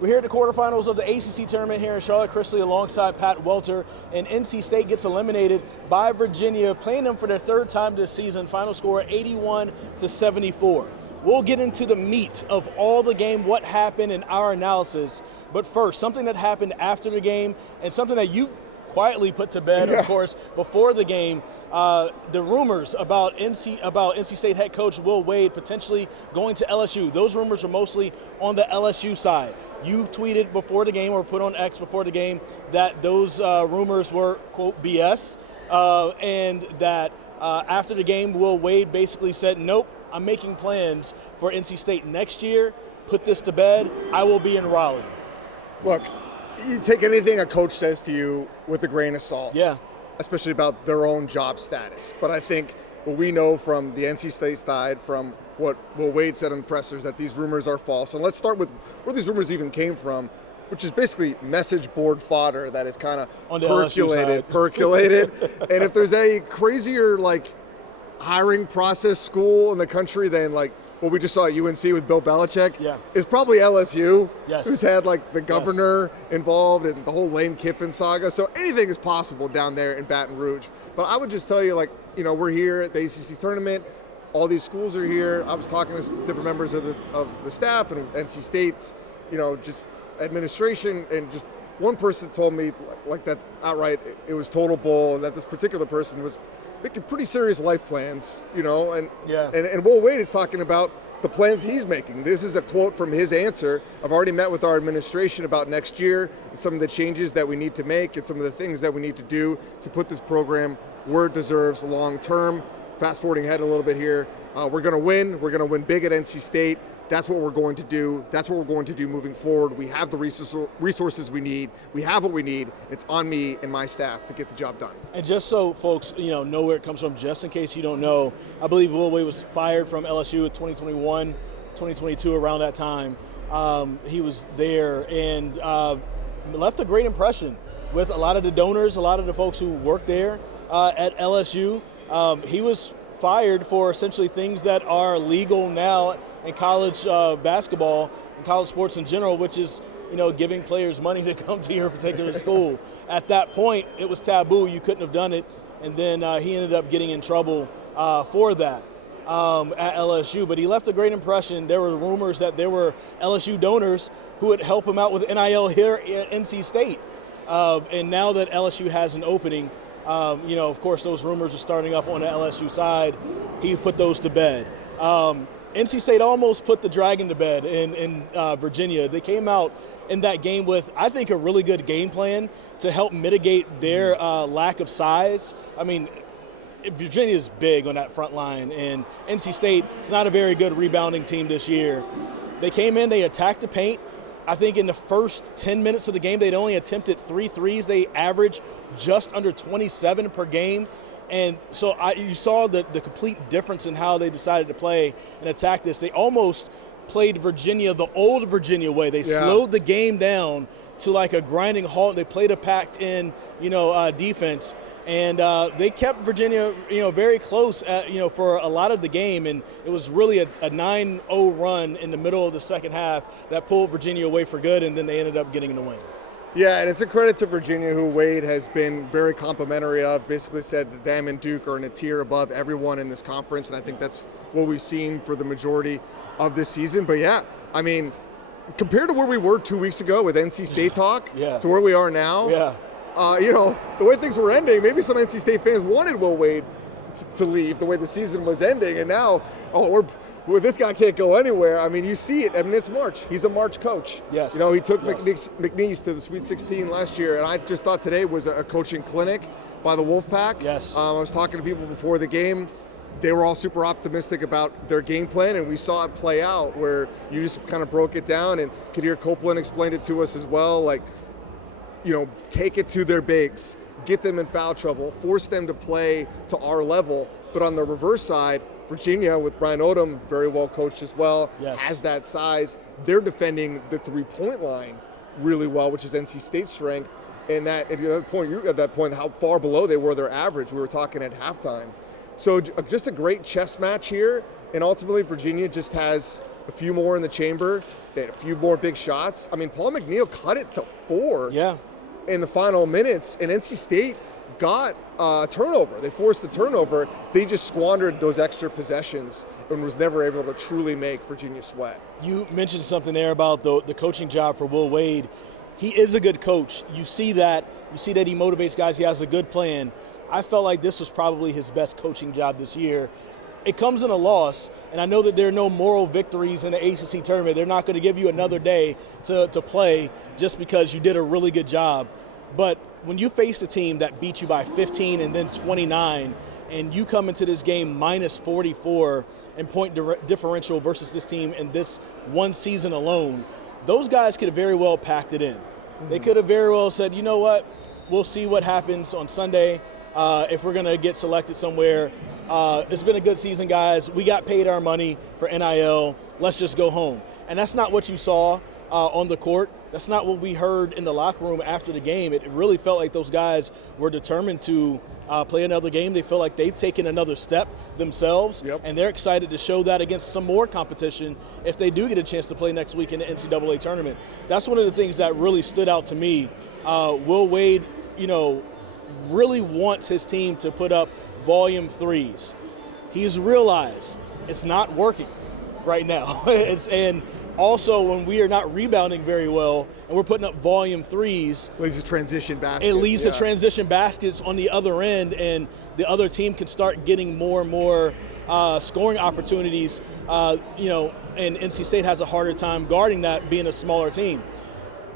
We're here at the quarterfinals of the ACC Tournament here in Charlotte. Chrisley alongside Pat Welter, and NC State gets eliminated by Virginia, playing them for their third time this season. Final score 81-74. We'll get into the meat of all the game, what happened, and our analysis. But first, something that happened after the game, and something that you quietly put to bed, of course, before the game. The rumors about NC State head coach Will Wade potentially going to LSU. Those rumors are mostly on the LSU side. You tweeted before the game, or put on X before the game, that those rumors were, quote, BS, and that after the game, Will Wade basically said, nope, I'm making plans for NC State next year. Put this to bed. I will be in Raleigh. Look, you take anything a coach says to you with a grain of salt. Yeah. Especially about their own job status. But I think what we know from the NC State side, from what Will Wade said in pressers, that these rumors are false. And let's start with where these rumors even came from, which is basically message board fodder that is kind of percolated. And if there's a crazier hiring process school in the country than what we just saw at UNC with Bill Belichick, is probably LSU, who's had the governor involved in the whole Lane Kiffin saga. So anything is possible down there in Baton Rouge. But I would just tell you, we're here at the ACC Tournament. All these schools are here. I was talking to different members of the staff and NC State's, just administration, and just one person told me that outright it was total bull, and that this particular person was making pretty serious life plans, and Will Wade is talking about the plans he's making. This is a quote from his answer. I've already met with our administration about next year and some of the changes that we need to make and some of the things that we need to do to put this program where it deserves long term. Fast forwarding ahead a little bit here, we're going to win. We're going to win big at NC State. That's what we're going to do. That's what we're going to do moving forward. We have the resources we need. We have what we need. It's on me and my staff to get the job done. And just so folks, know where it comes from, just in case you don't know, I believe Will Wade was fired from LSU in 2021, 2022, around that time. He was there and left a great impression with a lot of the donors, a lot of the folks who worked there at LSU. He was fired for essentially things that are legal now in college basketball and college sports in general, which is, giving players money to come to your particular school. At that point, it was taboo. You couldn't have done it. And then he ended up getting in trouble for that at LSU. But he left a great impression. There were rumors that there were LSU donors who would help him out with NIL here at NC State. And now that LSU has an opening, of course, those rumors are starting up on the LSU side. He put those to bed. NC State almost put the Dragon to bed in Virginia. They came out in that game with, I think, a really good game plan to help mitigate their lack of size. I mean, Virginia is big on that front line, and NC State is not a very good rebounding team this year. They came in, they attacked the paint. I think in the first 10 minutes of the game, they'd only attempted 3 threes. They averaged just under 27 per game. And so you saw the complete difference in how they decided to play and attack this. They almost played Virginia the old Virginia way. They slowed the game down to a grinding halt. They played a packed-in, defense. And they kept Virginia, very close, for a lot of the game. And it was really a 9-0 run in the middle of the second half that pulled Virginia away for good, and then they ended up getting the win. Yeah, and it's a credit to Virginia, who Wade has been very complimentary of, basically said that them and Duke are in a tier above everyone in this conference, and I think that's what we've seen for the majority of this season. But yeah, I mean, compared to where we were 2 weeks ago with NC State talk to where we are now, the way things were ending, maybe some NC State fans wanted Will Wade to leave the way the season was ending, and now, this guy can't go anywhere. I mean, you see it. I mean, it's March. He's a March coach. Yes. He took McNeese to the Sweet 16 last year, and I just thought today was a coaching clinic by the Wolfpack. Yes. I was talking to people before the game. They were all super optimistic about their game plan, and we saw it play out where you just kind of broke it down, and Kadir Copeland explained it to us as well. Take it to their bigs, get them in foul trouble, force them to play to our level. But on the reverse side, Virginia, with Ryan Odom, very well coached as well, has that size. They're defending the three-point line really well, which is NC State's strength. And at that point, how far below they were their average. We were talking at halftime. So just a great chess match here. And ultimately, Virginia just has a few more in the chamber. They had a few more big shots. I mean, Paul McNeil cut it to 4 Yeah. in the final minutes, and NC State got a turnover. They forced the turnover. They just squandered those extra possessions and was never able to truly make Virginia sweat. You mentioned something there about the coaching job for Will Wade. He is a good coach. You see that. You see that he motivates guys. He has a good plan. I felt like this was probably his best coaching job this year. It comes in a loss, and I know that there are no moral victories in the ACC tournament. They're not going to give you another day to play just because you did a really good job. But when you face a team that beat you by 15 and then 29, and you come into this game minus 44 in point differential versus this team in this one season alone, those guys could have very well packed it in. Mm-hmm. They could have very well said, you know what, we'll see what happens on Sunday if we're going to get selected somewhere. It's been a good season, guys. We got paid our money for NIL. Let's just go home. And that's not what you saw on the court. That's not what we heard in the locker room after the game. It really felt like those guys were determined to play another game. They feel like they've taken another step themselves, and they're excited to show that against some more competition if they do get a chance to play next week in the NCAA tournament. That's one of the things that really stood out to me. Will Wade, really wants his team to put up volume threes. He's realized it's not working right now. And also, when we are not rebounding very well and we're putting up volume threes, it leads to transition baskets. It leads to transition baskets on the other end, and the other team can start getting more and more scoring opportunities. And NC State has a harder time guarding that, being a smaller team.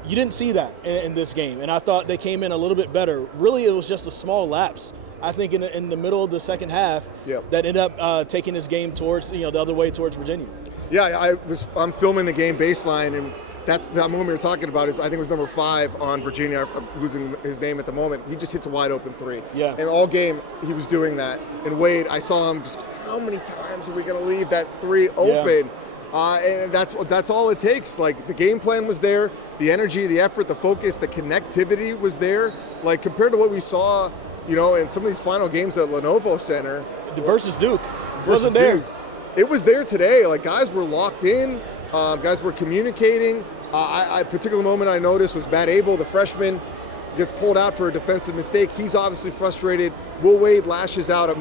You didn't see that in this game, and I thought they came in a little bit better. Really, it was just a small lapse, I think, in the middle of the second half that ended up taking this game towards, the other way towards Virginia. Yeah, I'm filming the game baseline, and that moment we were talking about I think it was number 5 on Virginia. I'm losing his name at the moment. He just hits a wide open 3. Yeah. And all game he was doing that. And Wade, I saw him just, how many times are we going to leave that 3 open? And that's all it takes. Like, the game plan was there, the energy, the effort, the focus, the connectivity was there. Like, compared to what we saw, in some of these final games at Lenovo Center versus Duke, wasn't there. Duke. It was there today. Like, guys were locked in, guys were communicating. A particular moment I noticed was Matt Abel, the freshman, gets pulled out for a defensive mistake. He's obviously frustrated. Will Wade lashes out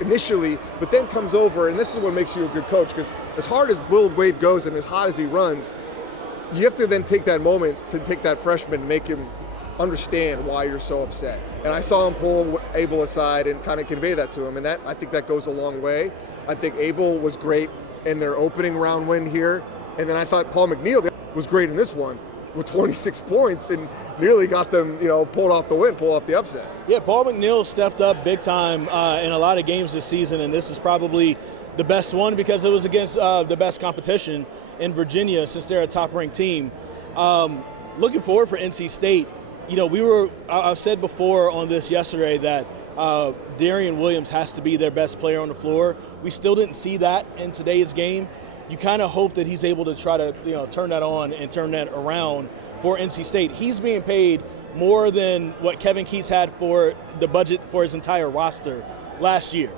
initially, but then comes over, and this is what makes you a good coach, because as hard as Will Wade goes and as hot as he runs, you have to then take that moment to take that freshman and make him understand why you're so upset. And I saw him pull Abel aside and kind of convey that to him, and I think that goes a long way. I think Abel was great in their opening round win here, and then I thought Paul McNeil was great in this one with 26 points and nearly got them, pulled off the upset. Yeah, Paul McNeil stepped up big time in a lot of games this season, and this is probably the best one because it was against the best competition in Virginia since they're a top-ranked team. Looking forward for NC State. I've said before on this yesterday that Darian Williams has to be their best player on the floor. We still didn't see that in today's game. You kind of hope that he's able to try to turn that on and turn that around for NC State. He's being paid more than what Kevin Keatts had for the budget for his entire roster last year.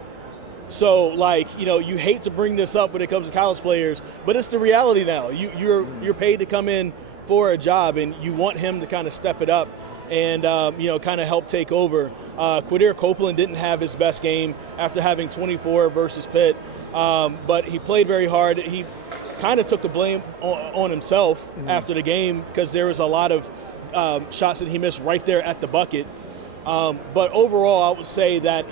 So, you hate to bring this up when it comes to college players, but it's the reality now. You're paid to come in for a job, and you want him to kind of step it up and kind of help take over. Quadir Copeland didn't have his best game after having 24 versus Pitt, but he played very hard. He kind of took the blame on himself after the game because there was a lot of shots that he missed right there at the bucket. But overall, I would say that,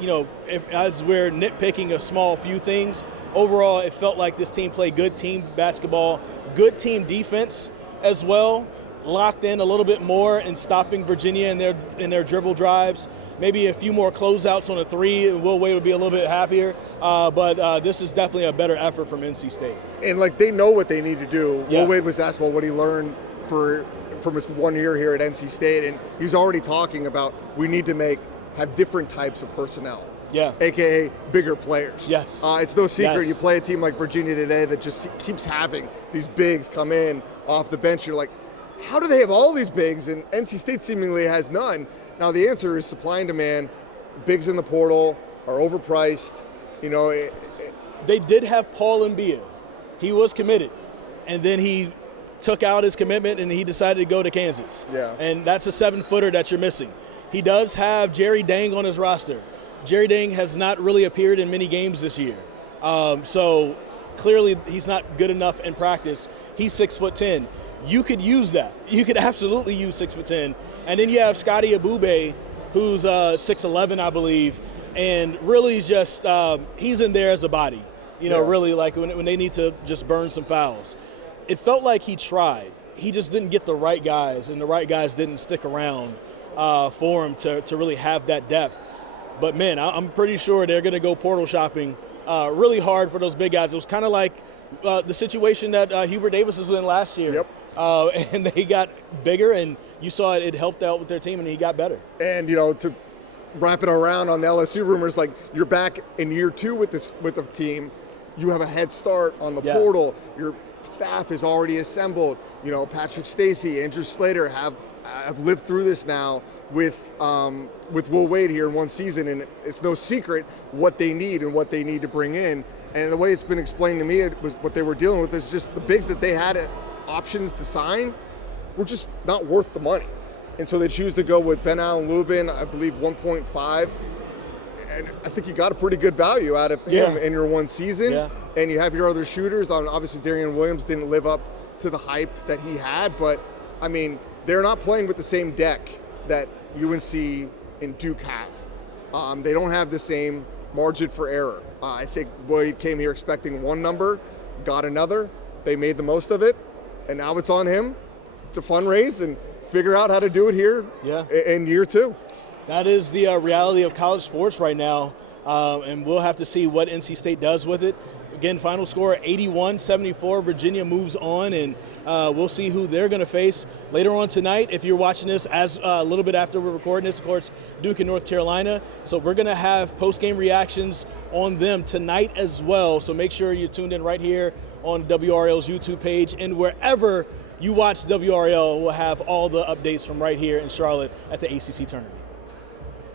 as we're nitpicking a small few things, overall it felt like this team played good team basketball, good team defense as well, locked in a little bit more in stopping Virginia in their dribble drives. Maybe a few more closeouts on a 3, and Will Wade would be a little bit happier. But this is definitely a better effort from NC State. And they know what they need to do. Yeah. Will Wade was asked about what he learned from his 1 year here at NC State, and he's already talking about we need to have different types of personnel. Yeah. AKA bigger players. Yes. It's no secret. Yes. You play a team like Virginia today that just keeps having these bigs come in off the bench. You're like, how do they have all these bigs and NC State seemingly has none? Now the answer is supply and demand. Bigs in the portal are overpriced. They did have Paul Mbia. He was committed, and then he took out his commitment and he decided to go to Kansas. Yeah. And that's a 7-footer that you're missing. He does have Jerry Dang on his roster. Jerry Dang has not really appeared in many games this year. So clearly he's not good enough in practice. He's 6'10". You could use that. You could absolutely use 6'10". And then you have Scotty Abube, who's 6'11", I believe, and really is just he's in there as a body. Really like when they need to just burn some fouls. It felt like he tried. He just didn't get the right guys, and the right guys didn't stick around for him to really have that depth. But, man, I'm pretty sure they're going to go portal shopping really hard for those big guys. It was kind of like the situation that Hubert Davis was in last year. Yep. And they got bigger, and you saw it helped out with their team, and he got better. And, to wrap it around on the LSU rumors, like you're back in year 2 with the team. You have a head start on the portal. Your staff is already assembled. Patrick Stacey, Andrew Slater have lived through this now with Will Wade here in one season, and it's no secret what they need and what they need to bring in. And the way it's been explained to me, it was what they were dealing with is just the bigs that they had at options to sign were just not worth the money. And so they choose to go with Van Allen Lubin, I believe 1.5. And I think you got a pretty good value out of him in your one season. Yeah. And you have your other shooters. Obviously, Darian Williams didn't live up to the hype that he had. But, I mean, they're not playing with the same deck that UNC and Duke have. They don't have the same margin for error. I think Boyd came here expecting one number, got another. They made the most of it. And now it's on him to fundraise and figure out how to do it here in year 2. That is the reality of college sports right now, and we'll have to see what NC State does with it. Again, final score 81-74. Virginia moves on, and we'll see who they're going to face later on tonight. If you're watching this as a little bit after we're recording this, of course, Duke and North Carolina. So we're going to have post-game reactions on them tonight as well. So make sure you're tuned in right here on WRL's YouTube page, and wherever you watch WRL, we'll have all the updates from right here in Charlotte at the ACC Tournament.